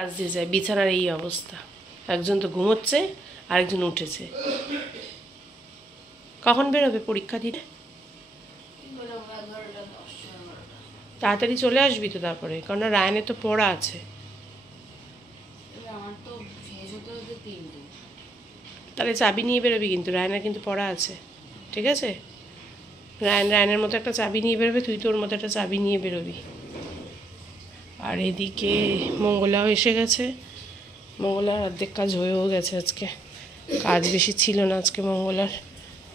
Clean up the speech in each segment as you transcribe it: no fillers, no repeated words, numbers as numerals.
কাজ দিয়ে যায়, বিছানার এই অবস্থা। একজন তো ঘুমোচ্ছে, আরেকজন উঠেছে। কখন বেরোবে পরীক্ষা দিতে? তাড়াতাড়ি চলে আসবি তো তারপরে, কারণ রায়নের তো পড়া আছে। তাহলে চাবি নিয়ে বেরোবি, কিন্তু রায়নের কিন্তু পড়া আছে, ঠিক আছে? রায়নের মতো একটা চাবি নিয়ে বেরোবে, তুই তোর মতো একটা চাবি নিয়ে বেরোবি। আর এদিকে মঙ্গলাও এসে গেছে। মঙ্গলার অর্ধেক কাজ হয়েও গেছে আজকে, কাজ বেশি ছিল না আজকে মঙ্গলার।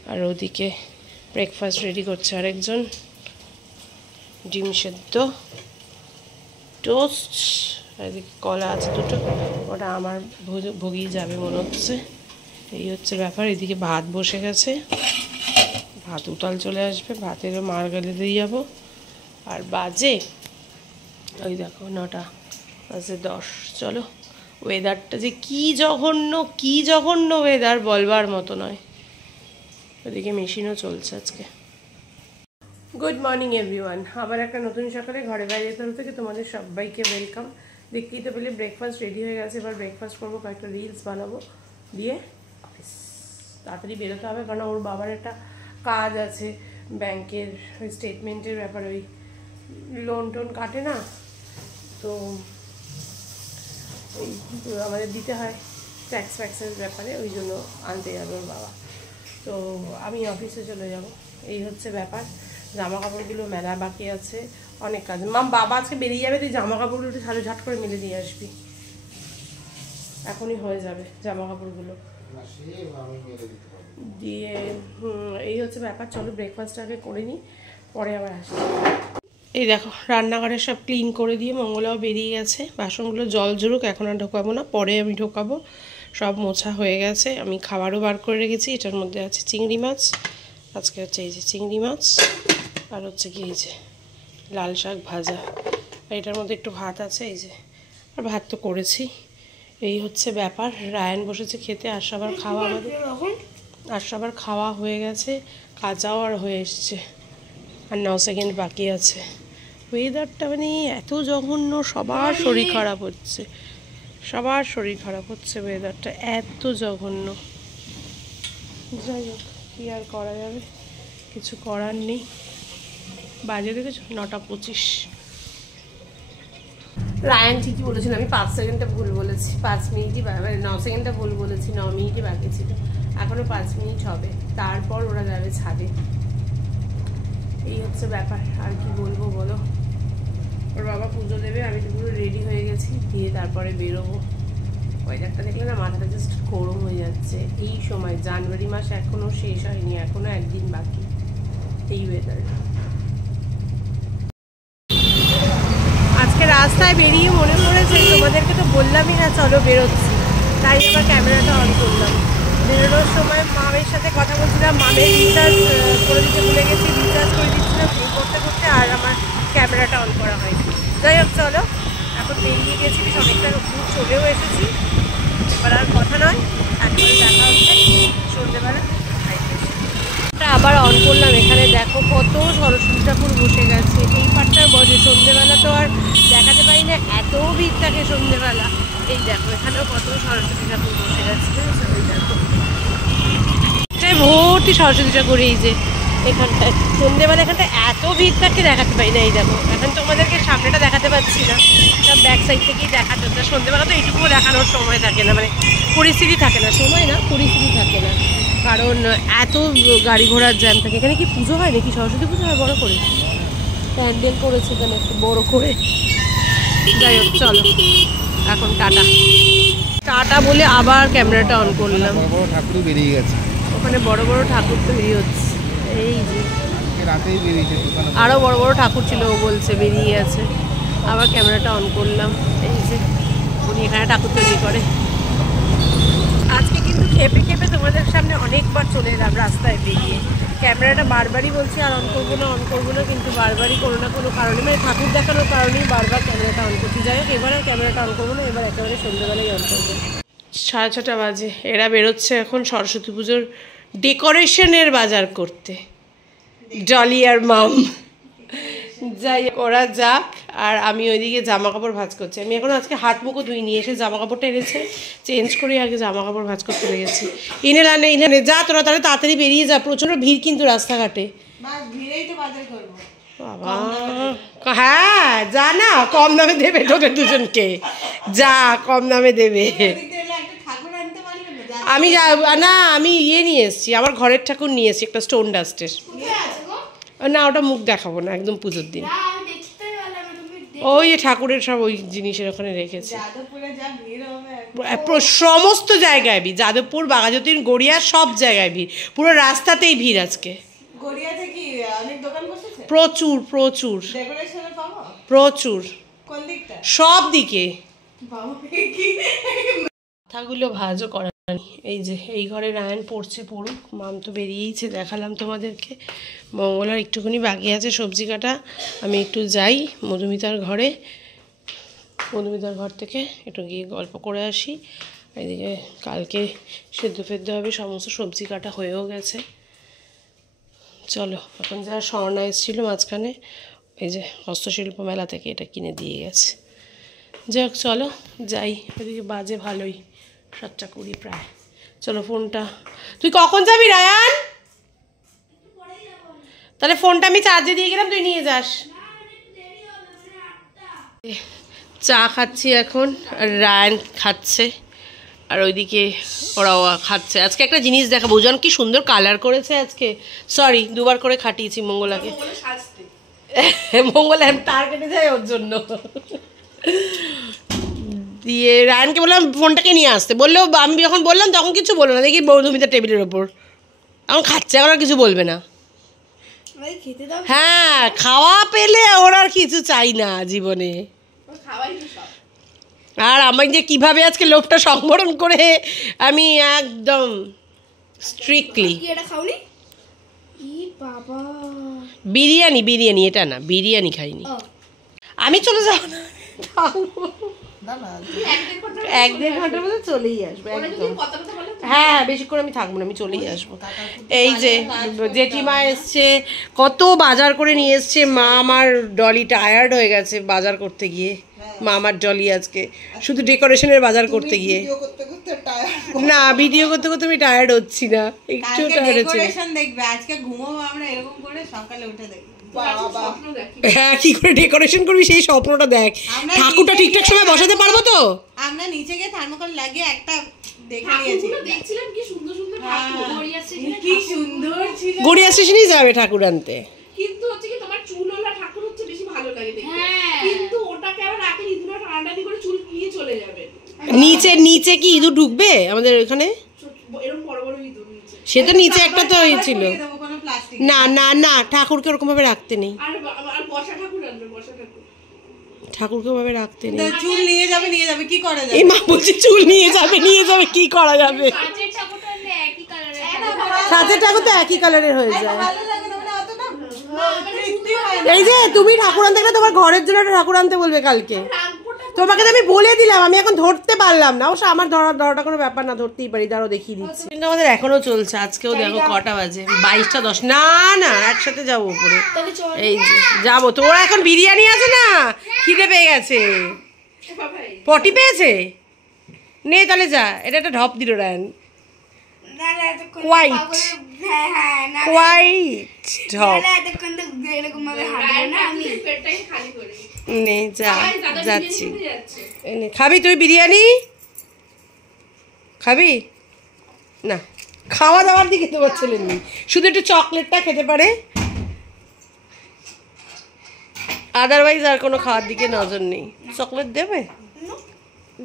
আর ওদিকে ব্রেকফাস্ট রেডি করছে আরেকজন, ডিম সেদ্ধ, টোস্ট, আর এদিকে কলা আছে দুটো, ওটা আমার ভোগেই যাবে মনে হচ্ছে। এই হচ্ছে ব্যাপার। এদিকে ভাত বসে গেছে, ভাত উতাল চলে আসবে, ভাতেরও মার গালে দিয়ে যাবো। আর বাজে ওই দেখো 9টা বাজে 10। চলো, ওয়েদারটা যে কি জঘন্য ওয়েদার, বলবার মতো নয়। ওদিকে মেশিনও চলছে আজকে। গুড মর্নিং এভরিওয়ান, আবার একটা নতুন সকালে ঘরে বাইরে তরফ থেকে তোমাদের সবাইকে ওয়েলকাম। দেখতেই তো পেলে ব্রেকফাস্ট রেডি হয়ে গেছে, এবার ব্রেকফাস্ট করবো, কয়েকটা রিলস বানাবো, দিয়ে অফিস তাড়াতাড়ি বেরোতে হবে, কারণ ওর বাবার একটা কাজ আছে ব্যাংকের, ওই স্টেটমেন্টের ব্যাপারে, ওই লোন টোন কাটে না তো, ওই আমাদের দিতে হয় ট্যাক্স ফ্যাক্সের ব্যাপারে, ওই জন্য আনতে যাবে ওর বাবা। তো আমি অফিসে চলে যাব, এই হচ্ছে ব্যাপার। জামা কাপড়গুলো মেলা বাকি আছে, অনেক কাজ। বাবা আজকে বেরিয়ে যাবে, তুই জামা কাপড়গুলো একটু সাথে ঝাট করে মেলে দিয়ে আসবি, এখনই হয়ে যাবে জামা কাপড়গুলো দিয়ে। এই হচ্ছে ব্যাপার। চলো ব্রেকফাস্ট আগে করে নিই, পরে আবার আসবো। এই দেখো রান্নাঘরে সব ক্লিন করে দিয়ে মঙ্গলাও বেরিয়ে গেছে, বাসনগুলো জল ঝরুক, এখন আর ঢোকাবো না, পরে আমি ঢোকাবো। সব মোছা হয়ে গেছে, আমি খাবারও বার করে রেখেছি। এটার মধ্যে আছে চিংড়ি মাছ, আজকে হচ্ছে এই যে চিংড়ি মাছ, আর হচ্ছে কি এই যে লাল শাক ভাজা, আর এটার মধ্যে একটু ভাত আছে, এই যে, আর ভাত তো করেছি। এই হচ্ছে ব্যাপার। রায়ান বসেছে খেতে, আর সবার খাওয়া আমাদের, আর সবার খাওয়া হয়ে গেছে, কাজাও আর হয়ে এসছে, আর 9 সেকেন্ড বাকি আছে। ওয়েদারটা মানে এত জঘন্য, সবার শরীর খারাপ হচ্ছে, সবার শরীর খারাপ হচ্ছে, ওয়েদারটা এত জঘন্য। যাই হোক, কী আর করা যাবে, কিছু করার নেই। বাজে দেখেছো 9টা 25। রায়ান ঠিকই বলেছিল, আমি 5 সেকেন্ডটা ভুল বলেছি, 5 মিনিটই, মানে 9 সেকেন্ডটা ভুল বলেছি, 9 মিনিটই বাকি ছিল, এখনও 5 মিনিট হবে, তারপর ওরা যাবে ছাদে। এই হচ্ছে ব্যাপার, আর কি বলবো বলো। ওর বাবা পুজো দেবে, আমি তো পুরো রেডি হয়ে গেছি, দিয়ে তারপরে বেরোবো। ওয়েদারটা দেখলে না মাথাটা জাস্ট গরম হয়ে যাচ্ছে। এই সময় জানুয়ারি মাস এখনও শেষ হয়নি, এখনও একদিন বাকি, এই ওয়েদার। আজকে রাস্তায় বেরিয়ে মনে পড়েছে, তোমাদেরকে তো বললামই না চলো বেরোচ্ছি, তাই আবার ক্যামেরাটা অন করলাম। বেরোনোর সময় মামের সাথে কথা বলছিলাম, মামের রিচার্জ করে দিতে ভুলে গেছি, রিচার্জ করে দিচ্ছিলাম এই করতে করতে, আর আমার ক্যামেরাটা অন করা হয়নি। যাই হোক চলো, এখন বেরিয়ে গেছি, অনেকটা দূর চলেও এসেছি, এবার আর কথা নয়, একবারে দেখা হচ্ছে সন্ধ্যেবেলা। আবার অন করলাম, এখানে দেখো কত সরস্বতী ঠাকুর বসে গেছে, এই পাটটার বসে, সন্ধ্যেবেলা তো আর দেখাতে পারি না, এত ভিড় থাকে সন্ধ্যেবেলা। এই দেখো এখানেও কত সরস্বতী ঠাকুর বসে গেছে, ওই দেখো ভর্তি সরস্বতী ঠাকুর। এই যে এখানটায় সন্ধ্যেবেলা এখানটা এত ভিড় থাকে, দেখাতে পাই না। এই দেখো এখন তোমাদেরকে সামনেটা দেখাতে পাচ্ছি না, সব ব্যাক সাইড থেকেই দেখাতে হচ্ছে। সন্ধ্যেবেলা তো এইটুকুও দেখানোর সময় থাকে না, মানে পরিস্থিতি থাকে না, সময় না পরিস্থিতি থাকে না, কারণ এত গাড়ি ঘোড়ার জ্যাম থাকে। এখানে কি পুজো হয় নাকি, সরস্বতী পুজো হয় বড় করে, প্যান্ডেল করেছে এখানে একটু বড় করে। যাই হোক চলো, এখন টাটা টাটা বলে আবার ক্যামেরাটা অন করলাম। ঠাকুর বেরিয়ে গেছে, ওখানে বড় বড় ঠাকুর তৈরি হচ্ছে, এই যে রাতেই বেরিয়েছে, আরো বড় বড় ঠাকুর ছিল, ও বলছে বেরিয়ে গেছে। আবার ক্যামেরাটা অন করলাম, এই যে উনি এখানে ঠাকুর তৈরি করে। আজকে কিন্তু খেপে খেপে তোমাদের সামনে অনেকবার চলে এলাম রাস্তায় বেরিয়ে, ক্যামেরাটা বারবারই বলছি আর অন করবো না, কিন্তু বারবারই কোনো না কোনো কারণে, মানে ঠাকুর দেখানোর কারণেই বারবার ক্যামেরাটা অন করছি। যাই হোক এবার আর ক্যামেরাটা অন করবো না, এবার একেবারে সন্ধ্যেবেলায় অন করবো। 6:30 বাজে, এরা বেরোচ্ছে এখন সরস্বতী পুজোর ডেকোরেশনের বাজার করতে, ডলি আর মাম। যাই ওরা যাক, আর আমি ওইদিকে জামা কাপড় ভাঁজ করছি। আমি এখন আজকে হাত মুখও ধুই নিয়ে এসে জামা কাপড়টা এনেছে, চেঞ্জ করে আগে জামা কাপড় ভাঁজ করতে লেগেছি। ইনে যা তোরা তাহলে তাড়াতাড়ি বেরিয়ে যা, প্রচণ্ড ভিড় কিন্তু রাস্তাঘাটে। বাবা হ্যাঁ যা না, কম দামে দেবে তোদের দুজনকে, যা কম দামে দেবে। আমি না আমি নিয়ে এসেছি, আমার ঘরের ঠাকুর নিয়ে এসেছি একটা স্টোন ডাস্টের। না ওটা মুখ দেখাবো না, একদম পুজোর দিন। ওই ঠাকুরের সব ওই জিনিসের ওখানে রেখেছে। সমস্ত জায়গায় ভিড়, যাদবপুর, বাঘাযতীন, গড়িয়া সব জায়গায় ভিড়, পুরো রাস্তাতেই ভিড় আজকে। প্রচুর প্রচুর প্রচুর সব দিকে। মাথাগুলো ভাজও করা নেই। এই যে এই ঘরে রায়ন পড়ছে, পড়ুক, মাম তো বেরিয়েইছে, দেখালাম তোমাদেরকে। মঙ্গলার একটুখানি বাকি আছে সবজি কাটা, আমি একটু যাই মধুমিতার ঘরে, মধুমিতার ঘর থেকে একটু গিয়ে গল্প করে আসি। এদিকে কালকে সেদ্ধ ফেদ্ধ হবে, সমস্ত সবজি কাটা হয়েও গেছে। চলো এখন যা স্বর্ণা এসেছিলো মাঝখানে, এই যে হস্তশিল্প মেলা থেকে এটা কিনে দিয়ে গেছে। যাক চলো যাই, এদিকে বাজে ভালোই 7:20 প্রায়। চলো ফোনটা, তুই কখন যাবি রায়ান? তাহলে ফোনটা আমি চার্জে দিয়ে গেলাম, তুই নিয়ে যাস। চা খাচ্ছি এখন, আর রায়ান খাচ্ছে, আর ওইদিকে ওরাও খাচ্ছে। আজকে একটা জিনিস দেখাবো, বুঝান কি সুন্দর কালার করেছে আজকে। সরি 2বার করে খাটিয়েছি মঙ্গলাকে। মঙ্গলা তার কেটে যায় ওর জন্য। দিয়ে রায়ানকে বললাম ফোনটাকে নিয়ে আসতে, বললো, আমি যখন বললাম তখন কিছু বললো না, দেখি মধুমিতার টেবিলের ওপর এখন খাচ্ছে, এখন আর কিছু বলবে না। হ্যাঁ খাওয়া পেলে ওর আর কিছু চাই না জীবনে। আর আমি যে কিভাবে আজকে লোভটা সংবরণ করে আমি একদম স্ট্রিক্টলি। বিরিয়ানি বিরিয়ানি এটা না, বিরিয়ানি খাইনি আমি। চলে যাও না, 1-1.5 ঘন্টার মধ্যে চলেই আসবো একদম। হ্যাঁ বেশিক্ষণ আমি থাকবো না, আমি চলেই আসবো। এই যে জেঠিমা এসছে, কত বাজার করে নিয়ে এসছে মা। আমার ডলি টায়ার্ড হয়ে গেছে বাজার করতে গিয়ে। মা আমার ডলি আজকে শুধু ডেকোরেশনের বাজার করতে গিয়ে, না ভিডিও করতে করতে আমি টায়ার্ড হচ্ছি না, একটু টায়ার্ড হচ্ছি। হ্যাঁ কি করে ডেকোরেশন করবি সেই স্বপ্নটা দেখ। ঠাকুরটা ঠিকঠাক সময় বসাতে পারবো তো? আমরা নিচে গিয়ে থার্মোকল লাগিয়ে একটা গড়িয়া স্টেশনেই যাবে ঠাকুর আনতে। কিন্তু হচ্ছে কি তোমার চুলওয়ালা ঠাকুর হচ্ছে বেশি ভালো লাগে দেখতে, কিন্তু ওটাকে আবার রাতে ইঁদুর টানাটানি করে চুল নিয়ে চলে যাবে। নিচে নিচে কি ইঁদুর ঢুকবে আমাদের ওখানে? এরকম বড় বড় ইঁদুর নিচে, সেটা নিচে একটা তো ছিল। না না না ঠাকুরকে ওরকম ভাবে রাখতে নেই, ঠাকুরকে ওভাবে রাখতে নেই। চুল নিয়ে যাবে কি করা যাবে? এই মা বলছে চুল নিয়ে যাবে কি করা যাবে? সাথের ঠাকুর তো একই কালারের হয়ে যায়। এই যে তুমি ঠাকুর আনতে গেলে তোমার ঘরের জন্য একটা ঠাকুর আনতে বলবে কালকে। তোমাকে তো আমি বলে দিলাম, আমি এখন ধরতে পারলাম না। অবশ্য আমার ধরাটা কোনো ব্যাপার না, ধরতেই পারি, দাঁড়াও দেখিয়ে দিচ্ছি। কিন্তু আমাদের এখনো চলছে, আজকেও দেখো কটা বাজে, 22টা 10। না না একসাথে যাবো উপরে, এই যে যাবো। তোরা এখন বিরিয়ানি আছে না, খিদে পেয়ে গেছে, পটি পেয়েছে, নে তাহলে যা। এটা একটা ঢপ দিল রায়ন, কোয়াইট ঢপ। নে যা, যাচ্ছি। খাবি তুই বিরিয়ানি? খাবি না? খাওয়া দাওয়ার দিকে তোমার ছেলে নেই, শুধু একটু চকলেটটা খেতে পারে, আদারওয়াইজ আর কোনো খাওয়ার দিকে নজর নেই। চকলেট দেবে?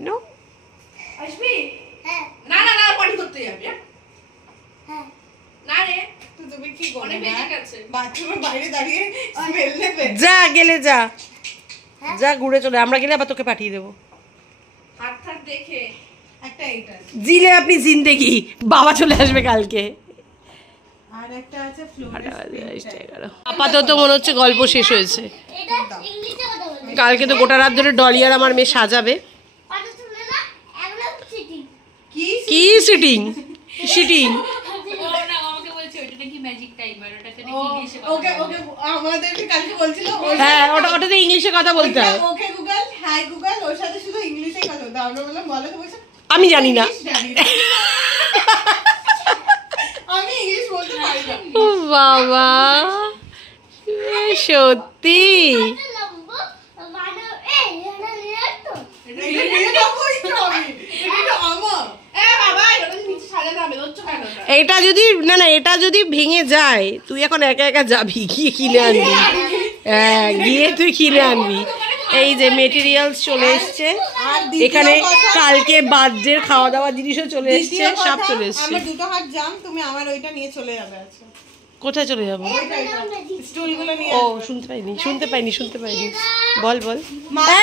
নো আসবি? না না না পার্টি করতে যাবি? হ্যাঁ না রে তুমি কি করবে? ঠিক আছে বাথরুমের বাইরে দাঁড়িয়ে স্মেল নেবে। যা গেলে যা, যা ঘুরে চলে, আমরা গেলে আবার তোকে পাঠিয়ে দেবো। হাত হাত দেখে একটা এইটা জিলে আপনি জিন্দেগি, বাবা চলে আসবে কালকে। আর একটা আছে আপাতত মনে হচ্ছে গল্প শেষ হয়েছে। কালকে তো গোটা রাত ধরে ডলি আর আমার মেয়ে সাজাবে। কি সিটিং সিটিং ওকে ওকে আমাদেরকে কালকে বলছিল হ্যাঁ ওটাতে ইংলিশে কথা বলতে হয়। ওকে গুগল, হাই গুগল, ওর সাথে শুধু ইংলিশে কথা বলতে। আমরা বললাম বলো, তো বলছে আমি জানি না। আমি ইংলিশ বলতে পারি না। ও বাবা সত্যি এটা যদি না এটা যদি ভেঙে যায় তুই এখন একা একা যাবি গিয়ে কিনে আনবি। হ্যাঁ গিয়ে তুই কিনে আনবি। এই যে মেটেরিয়ালস চলে এসছে এখানে, কালকে বার্থডের খাওয়া দাওয়া জিনিসও চলে এসছে, সব চলে এসছে। আমার দুটো হাত জাম, তুমি আমার ওইটা নিয়ে চলে যাবে। আচ্ছা কোথায় চলে যাবো? স্টুলগুলো নিয়ে। ও শুনতে পাইনি। বল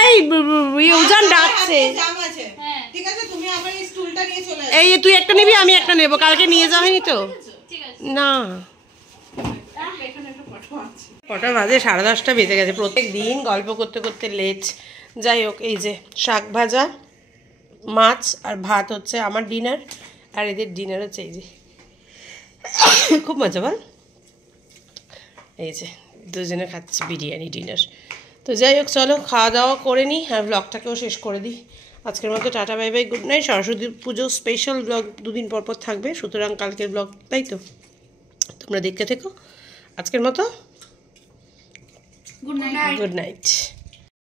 এই উজান ডাকছে। জাম আছে, ঠিক আছে, তুমি আমার এই স্টুলটা নিয়ে চলে যাবে। এই তুই একটা নিবি, আমি একটা নেবো। কালকে নিয়ে যাওয়া হয়নি তো? না কটা বাজে? 10:30 বেজে গেছে। প্রত্যেক দিন গল্প করতে করতে লেট। যাই হোক, এই যে শাক ভাজা, মাছ আর ভাত হচ্ছে আমার ডিনার, আর এদের ডিনার হচ্ছে এই যে। খুব মজা বল। এই যে দুজনে খাচ্ছি বিরিয়ানি ডিনার। তো যাই হোক চলো খাওয়া দাওয়া করে নিই আর ব্লগটাকেও শেষ করে দিই। আজকের মতো tata bye bye, good night. Saraswati পুজো স্পেশাল ব্লগ 2 দিন পর থাকবে, সুতরাং কালকের ব্লগ, তাই তো তোমরা দেখতে থেকো। আজকের মতো গুড নাইট।